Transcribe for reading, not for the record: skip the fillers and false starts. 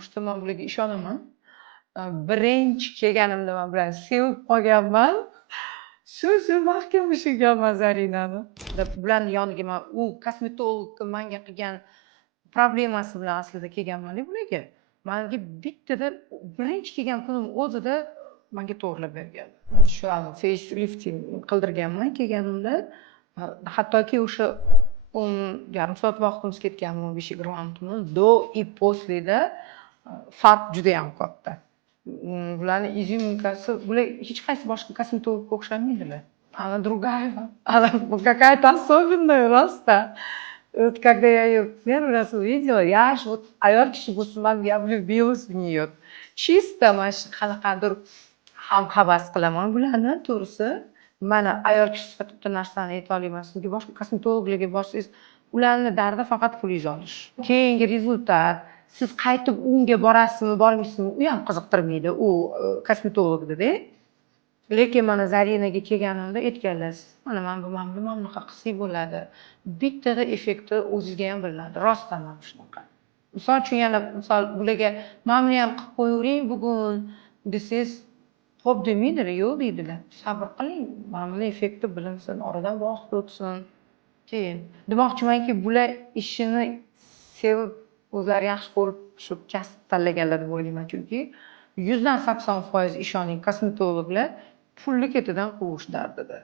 что man bularga ishonaman. Birinchi kelganimda man bularni sevib qolganman. Shu mahkam ushlaganman Zarinani. Bularni yoniga man u kosmetolog menga qilgan problemasi bilan aslida kelganman-da bularga. Menga bittada birinchi kelgan kunim o'zida menga to'g'rilab bergan. Shu facelifting qildirganman kelganimda. Hattoki o'sha yarim soat vaqtimiz ketganmi, 5 raundmi, do и posleda farq juda ham katta. Bularni izimkasi, bular hech qaysi boshqa kosmetologga o'xshamaydilar. Она другая, она какая-то особенная, просто. Вот когда я ее первый раз увидела, я аж вот ayol kishi bo'lsa я влюбилась в нее. Чисто mana shu qanaqadir ham havas qilaman bularni, to'g'risi. Mana ayol kishi sifatida narsani ayta olmayman. Sizga boshqa kosmetologlarga borsangiz, ularning dardi faqat pulingiz olish. Keyingi rezultat, siz qaytib unga borasizmi, bormaysizmi, u ham qiziqtirmaydi, u kosmetologda-da. Lekin mana Zarinaga kelganimda aytganlar, mana men bunaqa qilsak bo'ladi. Bittada effekti o'zingizga ham bilinadi, rostdan ham shunaqa. Misol uchun yana bularga "Men buni ham qilib qo'yavering bugun" desangiz, "Xo'p" demaydilar, "Yo'q" deydilar. Sabr qiling, mana buni effekti bilinsin, oradan vaqt o'tsin. Keyin demoqchimanki, bular ishini sevib, o'zlari yaxshi ko'rib, shu kasb tanlaganlar deb o'ylayman, chunki 100 dan 80% ishoning, kosmetologlar pulni ketidan quvish dardida.